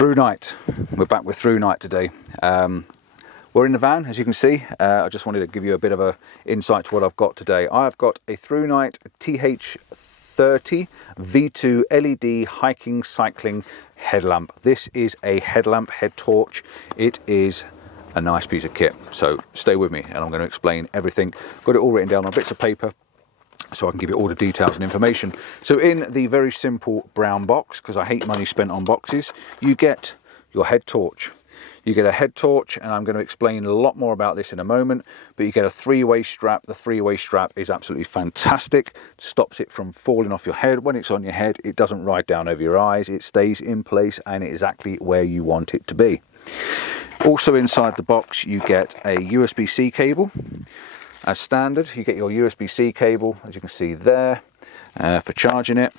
Thrunite. We're back with Thrunite today. We're in the van, as you can see. I just wanted to give you a bit of an insight to what I've got today. I've got a Thrunite TH30 V2 LED hiking cycling headlamp. This is a headlamp head torch. It is a nice piece of kit, so stay with me and I'm going to explain everything. Got it all written down on bits of paper so I can give you all the details and information. So in the very simple brown box, because I hate money spent on boxes, you get your head torch. You get a head torch, and I'm going to explain a lot more about this in a moment, but you get a three-way strap. The three-way strap is absolutely fantastic. Stops it from falling off your head. When it's on your head, it doesn't ride down over your eyes. It stays in place and exactly where you want it to be. Also inside the box, you get a Usbc cable. As standard, you get your Usbc cable, as you can see there, for charging it.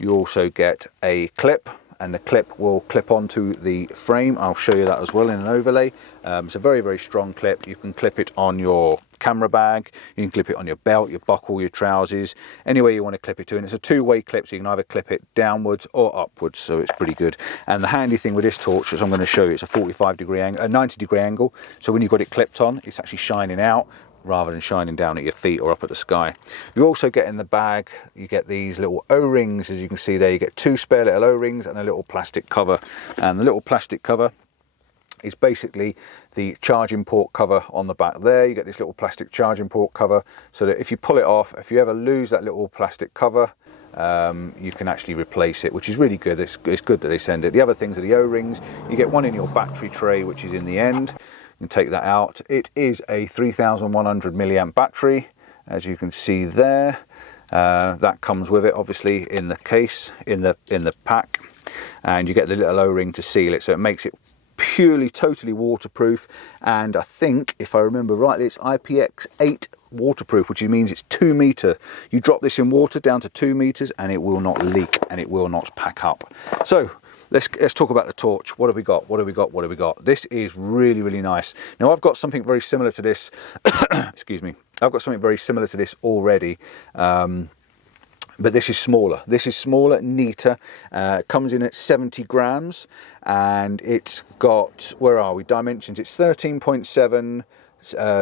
You also get a clip, and the clip will clip onto the frame. I'll show you that as well in an overlay. It's a very, very strong clip. You can clip it on your camera bag, you can clip it on your belt, your buckle, your trousers, anywhere you want to clip it to. And it's a two-way clip, so you can either clip it downwards or upwards, so it's pretty good. And the handy thing with this torch, as I'm going to show you, it's a 45-degree angle, a 90-degree angle. So when you've got it clipped on, it's actually shining out rather than shining down at your feet or up at the sky. You also get in the bag, you get these little O-rings, as you can see there. You get two spare little O-rings and a little plastic cover. And the little plastic cover is basically the charging port cover on the back there. You get this little plastic charging port cover, so that if you pull it off, if you ever lose that little plastic cover, you can actually replace it, which is really good. It's good that they send it. The other things are the O-rings. You get one in your battery tray, which is in the end. You can take that out. It is a 3100 milliamp battery, as you can see there. That comes with it, obviously, in the case, in the pack, and you get the little O-ring to seal it, so it makes it purely, totally waterproof. And I think, if I remember rightly, it's IPX8 waterproof, which means it's 2 meter. You drop this in water down to 2 meters, and it will not leak and it will not pack up. So let's talk about the torch. What have we got? What have we got? What have we got? This is really, really nice. Now, I've got something very similar to this. Excuse me. I've got something very similar to this already. But this is smaller. This is smaller, neater. It comes in at 70 grams, and it's got, where are we? Dimensions. It's 13.7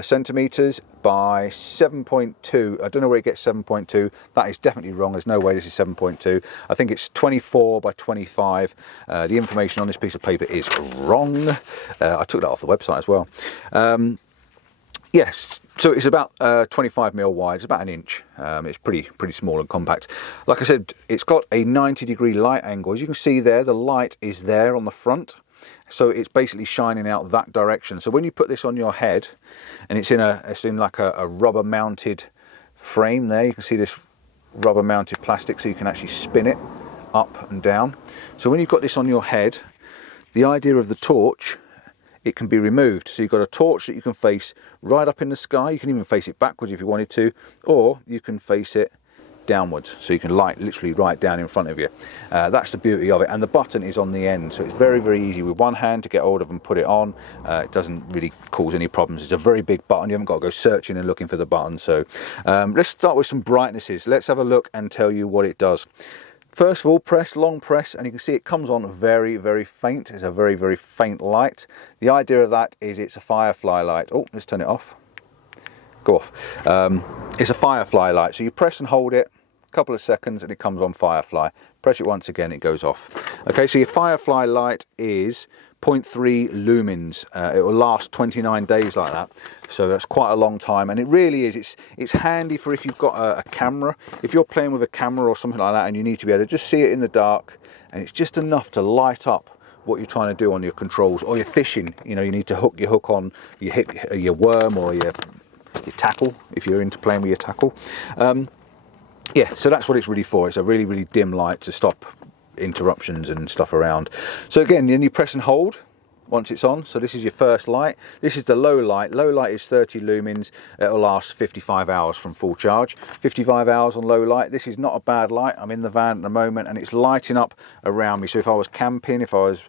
centimeters by 7.2. I don't know where it gets 7.2. That is definitely wrong. There's no way this is 7.2. I think it's 24 by 25. The information on this piece of paper is wrong. I took that off the website as well. Yes, so it's about 25 mil wide. It's about an inch. It's pretty small and compact. Like I said, it's got a 90-degree light angle. As you can see there, the light is there on the front. So it's basically shining out that direction. So when you put this on your head, and it's in like a rubber mounted frame there, you can see this rubber mounted plastic, so you can actually spin it up and down. So when you've got this on your head, the idea of the torch, it can be removed. So you've got a torch that you can face right up in the sky. You can even face it backwards if you wanted to, or you can face it downwards, so you can light literally right down in front of you. That's the beauty of it. And the button is on the end, so it's very, very easy with one hand to get hold of and put it on. It doesn't really cause any problems. It's a very big button. You haven't got to go searching and looking for the button. So let's start with some brightnesses. Let's have a look and tell you what it does. First of all, long press, and you can see it comes on very, very faint. It's a very, very faint light. The idea of that is it's a Firefly light. Oh, let's turn it off. Go off. It's a Firefly light, so you press and hold it a couple of seconds and it comes on Firefly. Press it once again, it goes off. Okay, so your Firefly light is 0.3 lumens. It will last 29 days like that, so that's quite a long time. And it really is, it's handy for if you've got a camera, if you're playing with a camera or something like that and you need to be able to just see it in the dark, and it's just enough to light up what you're trying to do on your controls. Or you're fishing, you know, you need to hook your hook on your worm or your tackle, if you're into playing with your tackle. Yeah, so that's what it's really for. It's a really, really dim light to stop interruptions and stuff around. So again, then you press and hold once it's on. So this is your first light. This is the low light. Low light is 30 lumens. It'll last 55 hours from full charge. 55 hours on low light. This is not a bad light. I'm in the van at the moment and it's lighting up around me. So if I was camping, if I was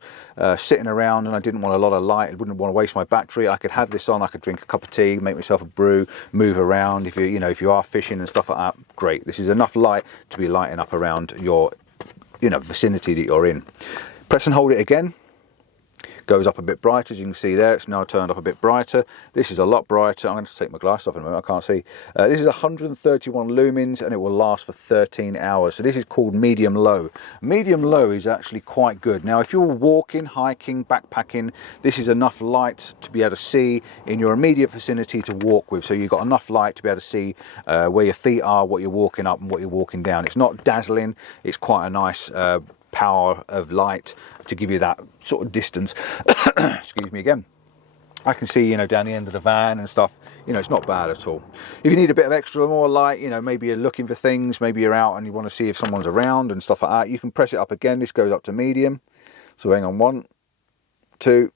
sitting around and I didn't want a lot of light, I wouldn't want to waste my battery, I could have this on. I could drink a cup of tea, make myself a brew, move around. If if you are fishing and stuff like that, great. This is enough light to be lighting up around your vicinity that you're in. Press and hold it again. goes up a bit brighter. As you can see there, it's now turned up a bit brighter. This is a lot brighter. I'm going to take my glasses off in a moment, I can't see. This is 131 lumens and it will last for 13 hours. So this is called medium low. Medium low is actually quite good. Now if you're walking, hiking, backpacking, this is enough light to be able to see in your immediate vicinity to walk with. So you've got enough light to be able to see where your feet are, what you're walking up and what you're walking down. It's not dazzling, it's quite a nice power of light to give you that sort of distance. Excuse me again. I can see, you know, down the end of the van and stuff. You know, it's not bad at all. If you need a bit of extra more light, you know, maybe you're looking for things, maybe you're out and you want to see if someone's around and stuff like that, you can press it up again. This goes up to medium. So hang on, 1, 2,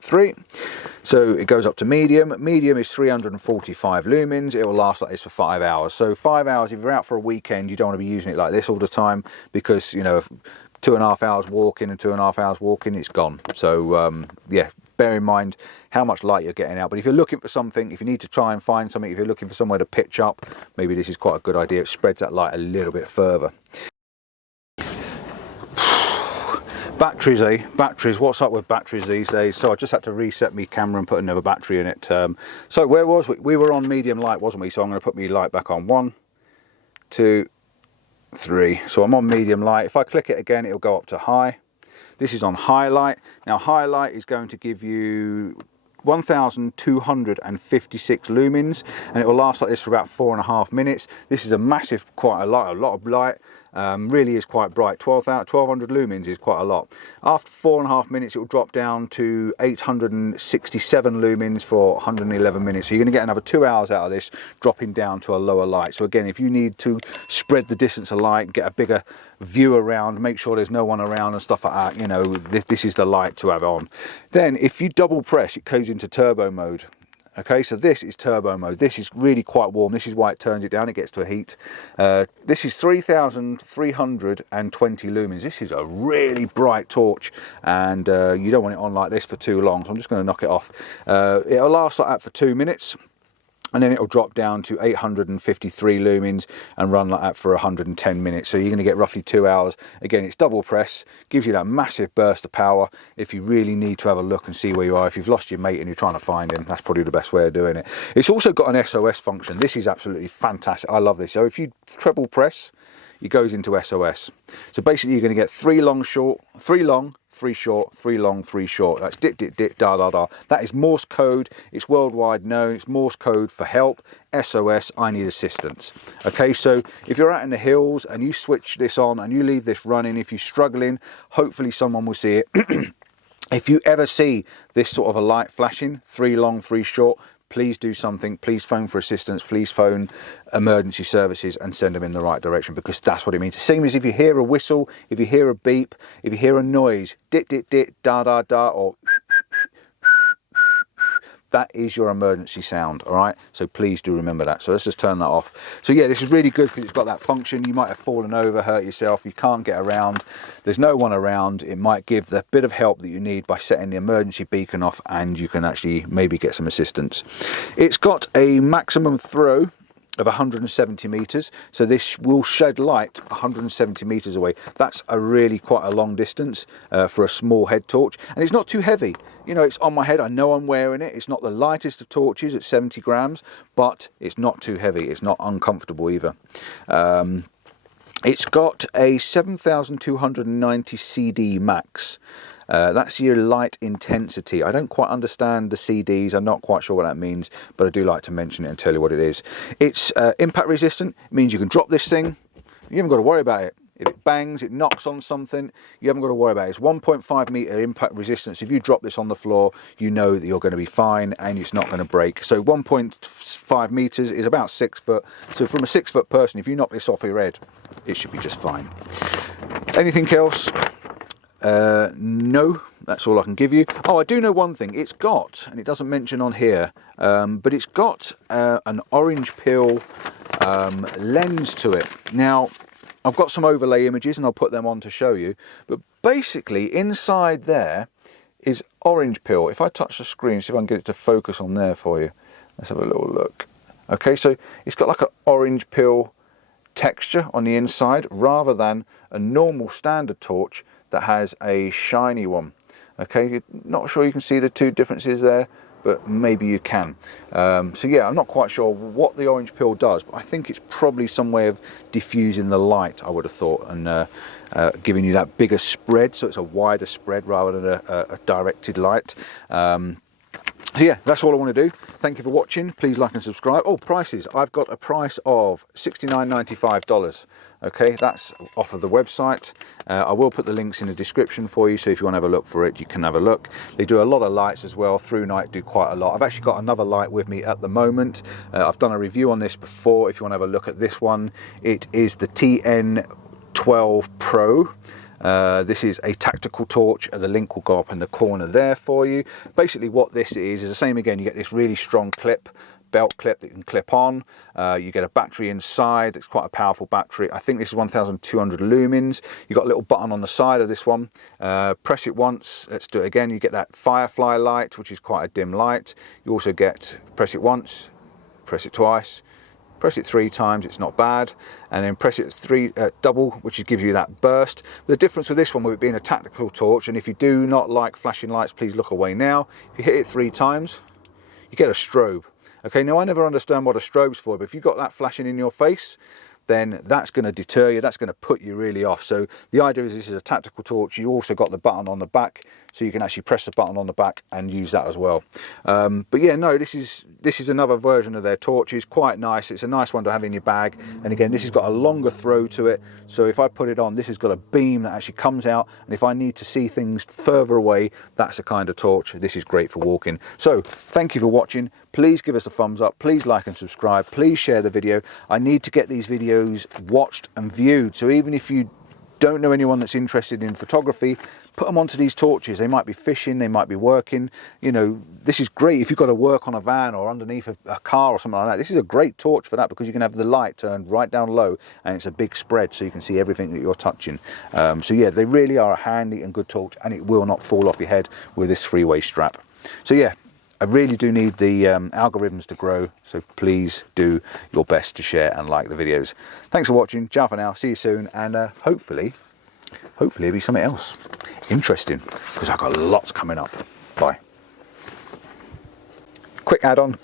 3. So it goes up to medium. Medium is 345 lumens. It will last like this for 5 hours. So 5 hours, if you're out for a weekend, you don't want to be using it like this all the time because, you know, 2.5 hours walking and 2.5 hours walking, it's gone. So yeah, bear in mind how much light you're getting out. But if you're looking for something, if you need to try and find something, if you're looking for somewhere to pitch up, maybe this is quite a good idea. It spreads that light a little bit further. Batteries, eh? Batteries. What's up with batteries these days? So I just had to reset my camera and put another battery in it. So where was we? We were on medium light, wasn't we? So I'm going to put my light back on. 1, 2, 3. So I'm on medium light. If I click it again, it'll go up to high. This is on highlight. Now highlight is going to give you 1256 lumens and it will last like this for about 4.5 minutes. This is a massive, quite a lot of light. Really is quite bright. 1200 lumens is quite a lot. After 4.5 minutes it will drop down to 867 lumens for 111 minutes. So you're going to get another 2 hours out of this, dropping down to a lower light. So again, if you need to spread the distance of light, get a bigger view around, make sure there's no one around and stuff like that, you know, this is the light to have on. Then if you double press, it goes into turbo mode. Okay, so this is turbo mode. This is really quite warm. This is why it turns it down. It gets to a heat. This is 3,320 lumens. This is a really bright torch, and you don't want it on like this for too long. So I'm just going to knock it off. It'll last like that for 2 minutes. And then it'll drop down to 853 lumens and run like that for 110 minutes. So you're going to get roughly 2 hours. Again, it's double press, gives you that massive burst of power if you really need to have a look and see where you are. If you've lost your mate and you're trying to find him, that's probably the best way of doing it. It's also got an SOS function. This is absolutely fantastic. I love this. So if you treble press, it goes into SOS. So basically you're going to get 3 long, 3 short, 3 long, 3 short. That's dit, dit, dit, da, da, da. That is Morse code. It's worldwide known. It's Morse code for help. SOS, I need assistance. Okay, so if you're out in the hills and you switch this on and you leave this running, if you're struggling, hopefully someone will see it. If you ever see this sort of a light flashing, 3 long, 3 short, please do something. Please phone for assistance. Please phone emergency services and send them in the right direction, because that's what it means. The same as if you hear a whistle, if you hear a beep, if you hear a noise, dit, dit, dit, da, da, da, or that is your emergency sound, all right? So please do remember that. So let's just turn that off. So yeah, this is really good because it's got that function. You might have fallen over, hurt yourself, you can't get around, there's no one around. It might give the bit of help that you need by setting the emergency beacon off, and you can actually maybe get some assistance. It's got a maximum throw of 170 meters, so this will shed light 170 meters away. That's a really quite a long distance for a small head torch, and it's not too heavy. You know, it's on my head, I know I'm wearing it. It's not the lightest of torches at 70 grams, but it's not too heavy. It's not uncomfortable either. It's got a 7290 CD max. That's your light intensity. I don't quite understand the CDs. I'm not quite sure what that means, but I do like to mention it and tell you what it is. It's impact resistant. It means you can drop this thing. You haven't got to worry about it. If it bangs, it knocks on something, you haven't got to worry about it. It's 1.5 meter impact resistance. If you drop this on the floor, you know that you're going to be fine and it's not going to break. So 1.5 meters is about 6 foot. So from a 6 foot person, if you knock this off your head, it should be just fine. Anything else? No, that's all I can give you. Oh, I do know one thing. It's got, and it doesn't mention on here, but it's got an orange peel lens to it. Now, I've got some overlay images and I'll put them on to show you, but basically inside there is orange peel. If I touch the screen, see if I can get it to focus on there for you. Let's have a little look. Okay, so it's got like an orange peel texture on the inside rather than a normal standard torch that has a shiny one. Okay, you're not sure you can see the two differences there, but maybe you can. So yeah, I'm not quite sure what the orange peel does, but I think it's probably some way of diffusing the light, I would have thought, and giving you that bigger spread, so it's a wider spread rather than a directed light. So yeah, that's all I want to do. Thank you for watching. Please like and subscribe. Oh, prices. I've got a price of $69.95. Okay, that's off of the website. I will put the links in the description for you, so if you want to have a look for it, you can have a look. They do a lot of lights as well. Thrunite do quite a lot. I've actually got another light with me at the moment. I've done a review on this before. If you want to have a look at this one, it is the TN12 Pro. This is a tactical torch. The link will go up in the corner there for you. Basically what this is the same again. You get this really strong clip, belt clip that you can clip on. You get a battery inside. It's quite a powerful battery. I think this is 1200 lumens. You've got a little button on the side of this one. Press it once. Let's do it again. You get that Firefly Light, which is quite a dim light. You also get, press it once, press it twice, press it 3 times, it's not bad, and then press it double, which gives you that burst. The difference with this one, with it being a tactical torch, and if you do not like flashing lights, please look away now. If you hit it 3 times, you get a strobe. Okay, now I never understand what a strobe's for, but if you've got that flashing in your face, then that's going to deter you, that's going to put you really off. So the idea is this is a tactical torch. You also got the button on the back, so you can actually press the button on the back and use that as well. But yeah, no, this is another version of their torches. Quite nice. It's a nice one to have in your bag. And again, this has got a longer throw to it, so if I put it on, this has got a beam that actually comes out, and if I need to see things further away, that's the kind of torch. This is great for walking. So thank you for watching. Please give us a thumbs up, please like and subscribe, please share the video. I need to get these videos watched and viewed, so even if you don't know anyone that's interested in photography, put them onto these torches. They might be fishing, they might be working. You know, this is great if you've got to work on a van or underneath a car or something like that. This is a great torch for that, because you can have the light turned right down low and it's a big spread, so you can see everything that you're touching. So yeah, they really are a handy and good torch, and it will not fall off your head with this 3-way strap. So yeah, I really do need the algorithms to grow, so please do your best to share and like the videos. Thanks for watching. Ciao for now. See you soon, and hopefully it'll be something else interesting, because I've got lots coming up. Bye. Quick add-on.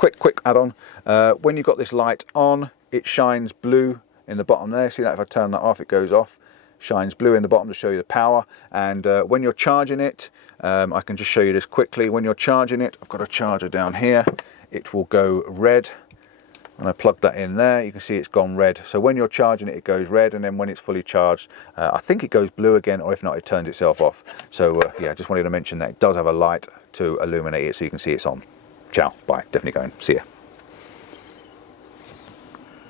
When you've got this light on, it shines blue in the bottom there. See that? If I turn that off, it goes off. Shines blue in the bottom to show you the power. And when you're charging it, I can just show you this quickly. When you're charging it, I've got a charger down here, it will go red. When I plug that in there, you can see it's gone red. So when you're charging it, it goes red, and then when it's fully charged, I think it goes blue again, or if not, it turns itself off. So yeah, just wanted to mention that it does have a light to illuminate it, so you can see it's on. Ciao, bye, definitely going, see ya.